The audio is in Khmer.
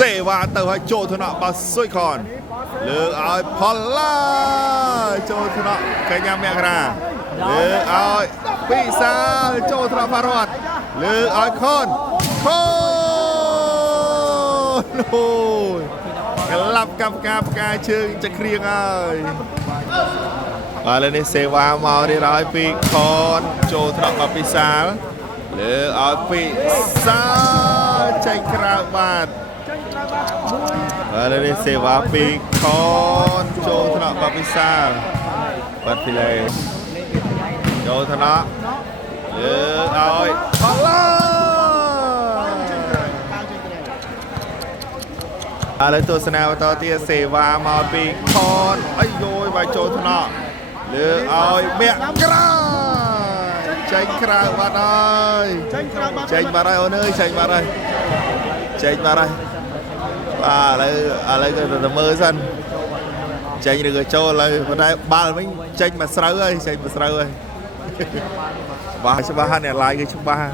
សេវ៉ាទៅឲ្យចូលថ្នាក់របស់ស៊ុយខនលើកឲ្យផល្លាចូលថ្នាក់កញ្ញាមករាលើកឲ្យពិសាលចូលថ្នាក់ផារ៉ាត់លើកឲ្យខនអូយក្លាប់កាប់ការផ្កាជើងจะគ្រៀងហើយបាទលើនេះសេវ៉ាមករៀបឲ្យពីខនចូលថ្នាក់របស់ពិសាលលើកឲ្យពិសាលចេញក្រៅបាទបាទនេះសេវាពីខនចូលថ្នាក់បាពិសាលបាត់ពីលេចូលថ្នាក់លើកឲ្យផល្លាឥឡូវទស្សនាបន្តទៀតសេវាមកពីខនអីយយមកចូលថ្នាក់លើកឲ្យមាក់ក្រៅចេញក្រៅបាត់ហើយចេញបាត់ហើយអូនអើយចេញបាត់ហើយចេញបាត់ហើយបាទឥឡូវក៏ទៅមើលសិនចេញឬក៏ចូលឥឡូវប៉ុន្តែបាល់វិញចេញមកស្រូវហើយចេញមកស្រូវហើយច្បាស់ហើយអ្នកឡាយគឺច្បាស់